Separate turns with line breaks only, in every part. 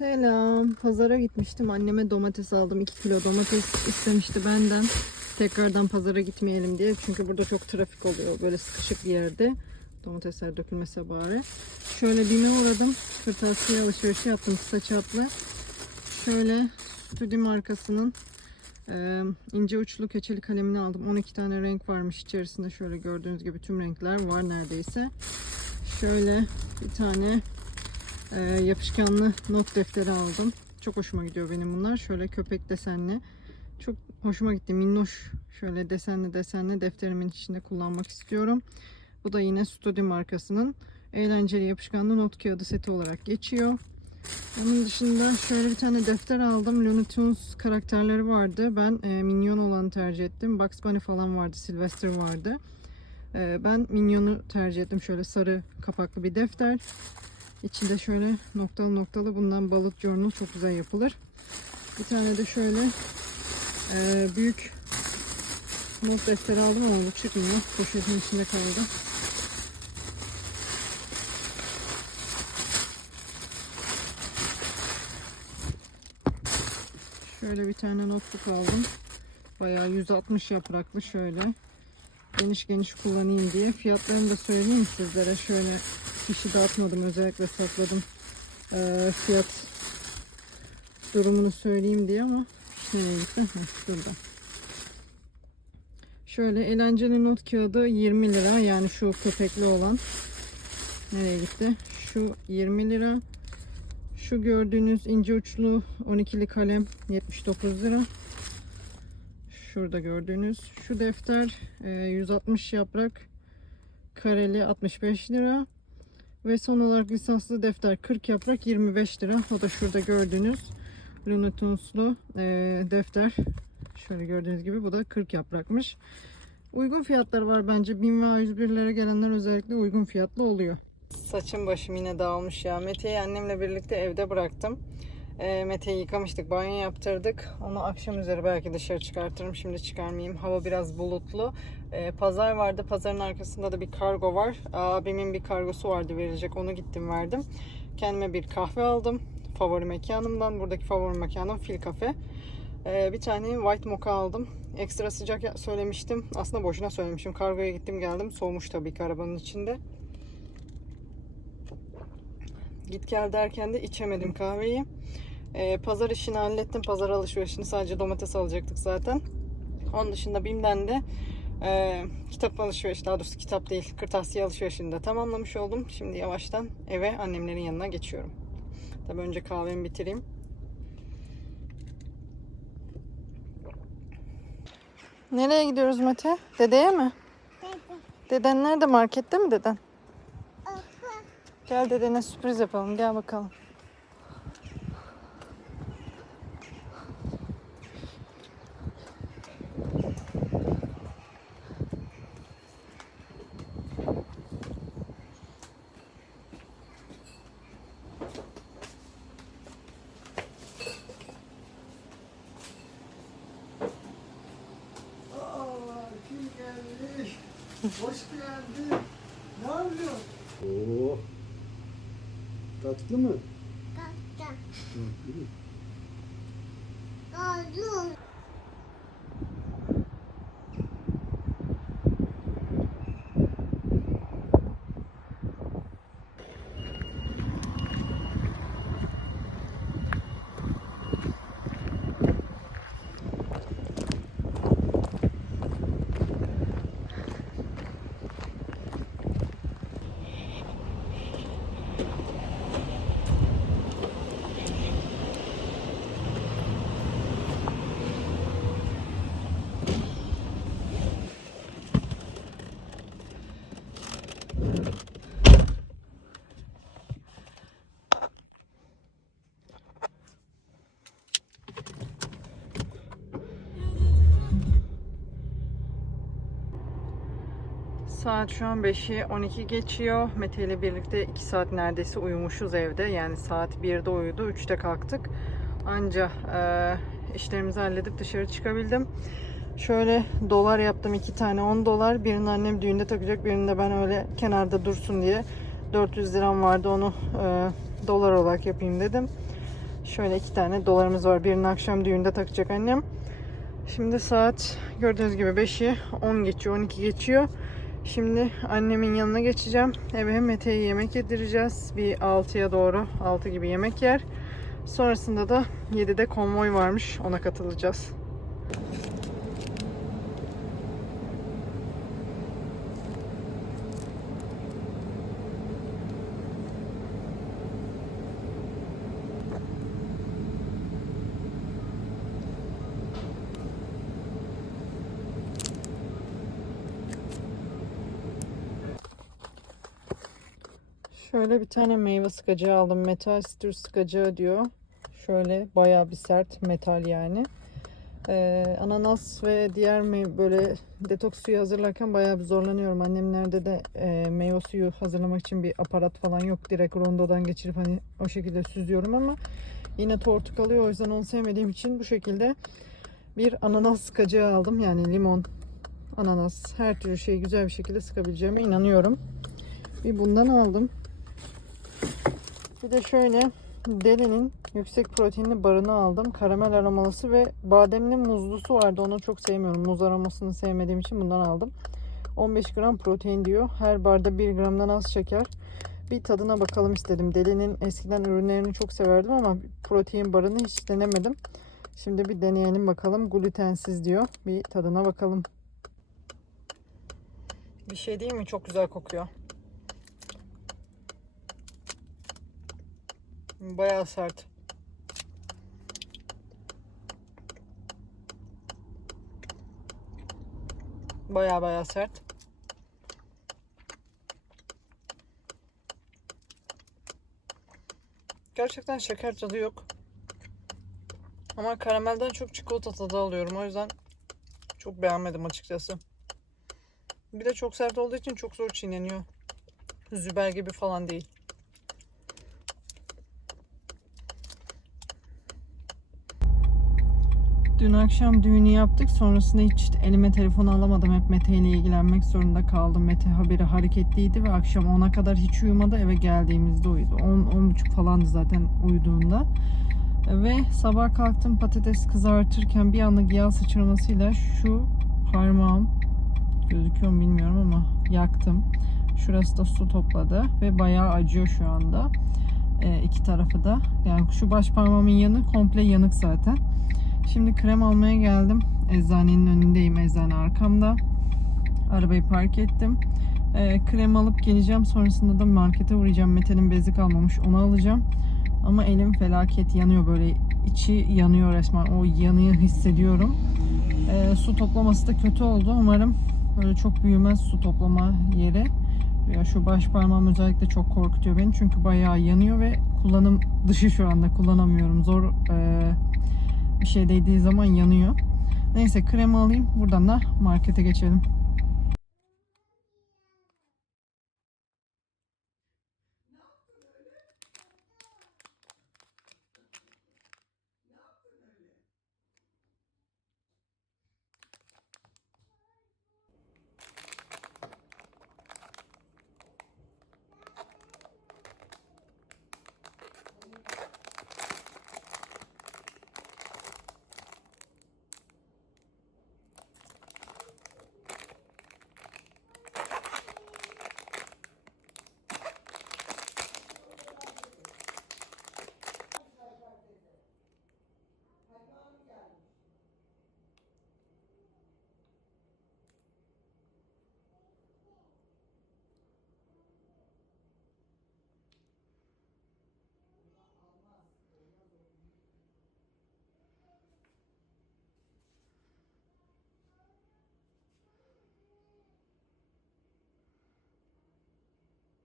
Selam. Pazara gitmiştim. Anneme domates aldım. 2 kilo domates istemişti benden. Tekrardan pazara gitmeyelim diye. Çünkü burada çok trafik oluyor. Böyle sıkışık bir yerde. Domatesler dökülmese bari. Şöyle BİM'e uğradım. Kırtasiye alışverişi yaptım kısa çaplı. Şöyle Studi markasının e, ince uçlu keçeli kalemini aldım. 12 tane renk varmış içerisinde. Şöyle gördüğünüz gibi tüm renkler var neredeyse. Şöyle bir tane e, yapışkanlı not defteri aldım. Çok hoşuma gidiyor benim bunlar. Şöyle köpek desenli. Çok hoşuma gitti. Minnoş şöyle desenli desenli defterimin içinde kullanmak istiyorum. Bu da yine Studi markasının eğlenceli yapışkanlı not kağıdı seti olarak geçiyor. Onun dışında şöyle bir tane defter aldım. Looney Tunes karakterleri vardı. Ben e, Minyon olanı tercih ettim. Bugs Bunny falan vardı. Sylvester vardı. E, ben Minyon'u tercih ettim. Şöyle sarı kapaklı bir defter. İçinde şöyle noktalı noktalı bundan balık journal çok güzel yapılır. Bir tane de şöyle e, büyük not defteri aldım ama bu çıkmıyor. Poşetin içinde kaldı. Şöyle bir tane notebook aldım. Bayağı 160 yapraklı şöyle. Geniş geniş kullanayım diye. Fiyatlarını da söyleyeyim sizlere. Şöyle fişi dağıtmadım. Özellikle sakladım. Ee, fiyat durumunu söyleyeyim diye ama nereye gitti? Şurada. Şöyle eğlenceli not kağıdı 20 lira. Yani şu köpekli olan. Nereye gitti? Şu 20 lira. Şu gördüğünüz ince uçlu 12'li kalem 79 lira. Şurada gördüğünüz şu defter e, 160 yaprak kareli 65 lira. Ve son olarak lisanslı defter 40 yaprak 25 lira. O da şurada gördüğünüz Looney Tunes'lu e, defter. Şöyle gördüğünüz gibi bu da 40 yaprakmış. Uygun fiyatlar var bence. 1000 ve A101'lere gelenler özellikle uygun fiyatlı oluyor. Saçım başım yine dağılmış ya. Mete'yi annemle birlikte evde bıraktım. E, Mete'yi yıkamıştık, banyo yaptırdık. Onu akşam üzeri belki dışarı çıkartırım. Şimdi çıkarmayayım. Hava biraz bulutlu. E, pazar vardı. Pazarın arkasında da bir kargo var. Abimin bir kargosu vardı verecek. Onu gittim verdim. Kendime bir kahve aldım. Favori mekanımdan. Buradaki favori mekanım Fil Cafe. E, bir tane white mocha aldım. Ekstra sıcak söylemiştim. Aslında boşuna söylemişim. Kargoya gittim geldim. Soğumuş tabii ki arabanın içinde. Git gel derken de içemedim kahveyi. Ee, pazar işini hallettim. Pazar alışverişini sadece domates alacaktık zaten. Onun dışında BİM'den de e, kitap alışverişi, daha doğrusu kitap değil, kırtasiye alışverişini de tamamlamış oldum. Şimdi yavaştan eve annemlerin yanına geçiyorum. Tabii önce kahvemi bitireyim. Nereye gidiyoruz Mete? Dedeye mi? Deden nerede? Markette mi deden? Gel dedene sürpriz yapalım. Gel bakalım.
Hoş geldin. Ne yapıyorsun? Oo. Tatlı mı?
Kalktım.
Hı, iyi.
Saat şu an 5'i 12 geçiyor. Mete ile birlikte 2 saat neredeyse uyumuşuz evde. Yani saat 1'de uyudu, 3'te kalktık. Anca e, işlerimizi halledip dışarı çıkabildim. Şöyle dolar yaptım iki tane 10 dolar. Birini annem düğünde takacak, birini de ben öyle kenarda dursun diye 400 liram vardı onu e, dolar olarak yapayım dedim. Şöyle iki tane dolarımız var. Birini akşam düğünde takacak annem. Şimdi saat gördüğünüz gibi 5'i 10 geçiyor, 12 geçiyor. Şimdi annemin yanına geçeceğim. Eve Mete'ye yemek yedireceğiz. Bir 6'ya doğru, 6 gibi yemek yer. Sonrasında da 7'de konvoy varmış. Ona katılacağız. Şöyle bir tane meyve sıkacağı aldım. Metal stür sıkacağı diyor. Şöyle bayağı bir sert metal yani. Ee, ananas ve diğer mey- böyle detoks suyu hazırlarken bayağı bir zorlanıyorum. Annemlerde de e, meyve suyu hazırlamak için bir aparat falan yok. Direkt rondodan geçirip hani o şekilde süzüyorum ama yine tortu kalıyor. O yüzden onu sevmediğim için bu şekilde bir ananas sıkacağı aldım. Yani limon, ananas her türlü şeyi güzel bir şekilde sıkabileceğime inanıyorum. Bir bundan aldım. Bir de şöyle Deli'nin yüksek proteinli barını aldım. Karamel aromalısı ve bademli muzlusu vardı. Onu çok sevmiyorum. Muz aromasını sevmediğim için bundan aldım. 15 gram protein diyor. Her barda 1 gramdan az şeker. Bir tadına bakalım istedim. Deli'nin eskiden ürünlerini çok severdim ama protein barını hiç denemedim. Şimdi bir deneyelim bakalım. Glutensiz diyor. Bir tadına bakalım. Bir şey değil mi? Çok güzel kokuyor. Bayağı sert. Bayağı bayağı sert. Gerçekten şeker tadı yok. Ama karamelden çok çikolata tadı alıyorum. O yüzden çok beğenmedim açıkçası. Bir de çok sert olduğu için çok zor çiğneniyor. Züber gibi falan değil. Dün akşam düğünü yaptık. Sonrasında hiç elime telefon alamadım. Hep Mete ile ilgilenmek zorunda kaldım. Mete haberi hareketliydi ve akşam 10'a kadar hiç uyumadı. Eve geldiğimizde uyudu. 10 10.30 falandı zaten uyuduğunda. Ve sabah kalktım patates kızartırken bir anda yağ sıçramasıyla şu parmağım gözüküyor mu bilmiyorum ama yaktım. Şurası da su topladı ve bayağı acıyor şu anda. Ee, iki tarafı da. Yani şu baş parmağımın yanı komple yanık zaten. Şimdi krem almaya geldim. Eczanenin önündeyim. Eczane arkamda. Arabayı park ettim. Ee, krem alıp geleceğim. Sonrasında da markete uğrayacağım. Mete'nin bezi kalmamış. Onu alacağım. Ama elim felaket yanıyor böyle. içi yanıyor resmen. O yanıyı hissediyorum. Ee, su toplaması da kötü oldu. Umarım böyle çok büyümez su toplama yeri. Ya şu baş parmağım özellikle çok korkutuyor beni. Çünkü bayağı yanıyor ve kullanım dışı şu anda kullanamıyorum. Zor e, bir şey değdiği zaman yanıyor. Neyse kremi alayım. Buradan da markete geçelim.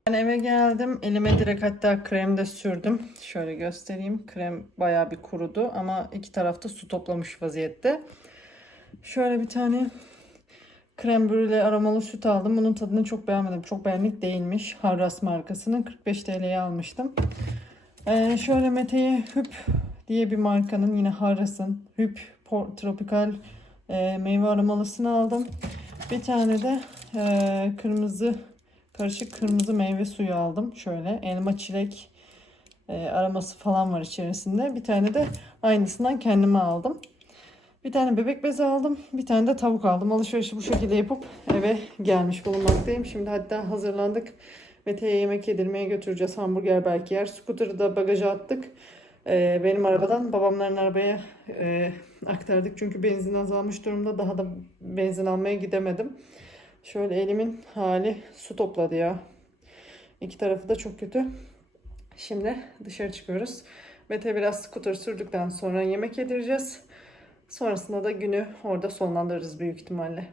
Ben eve geldim. Elime direkt hatta krem de sürdüm. Şöyle göstereyim. Krem bayağı bir kurudu ama iki tarafta su toplamış vaziyette. Şöyle bir tane krem brûlée aromalı süt aldım. Bunun tadını çok beğenmedim. Çok beğenlik değilmiş. Harras markasının 45 TL'ye almıştım. Ee, şöyle Mete'ye Hüp diye bir markanın yine Harras'ın Hüp Tropikal e, meyve aromalısını aldım. Bir tane de e, kırmızı karışık kırmızı meyve suyu aldım. Şöyle elma çilek e, araması falan var içerisinde. Bir tane de aynısından kendime aldım. Bir tane bebek bezi aldım. Bir tane de tavuk aldım. Alışverişi bu şekilde yapıp eve gelmiş bulunmaktayım. Şimdi hatta hazırlandık. Mete'ye yemek yedirmeye götüreceğiz. Hamburger belki yer. Scooter'ı da bagaja attık. Ee, benim arabadan babamların arabaya e, aktardık. Çünkü benzin azalmış durumda. Daha da benzin almaya gidemedim. Şöyle elimin hali su topladı ya. İki tarafı da çok kötü. Şimdi dışarı çıkıyoruz. Mete biraz scooter sürdükten sonra yemek yedireceğiz. Sonrasında da günü orada sonlandırırız büyük ihtimalle.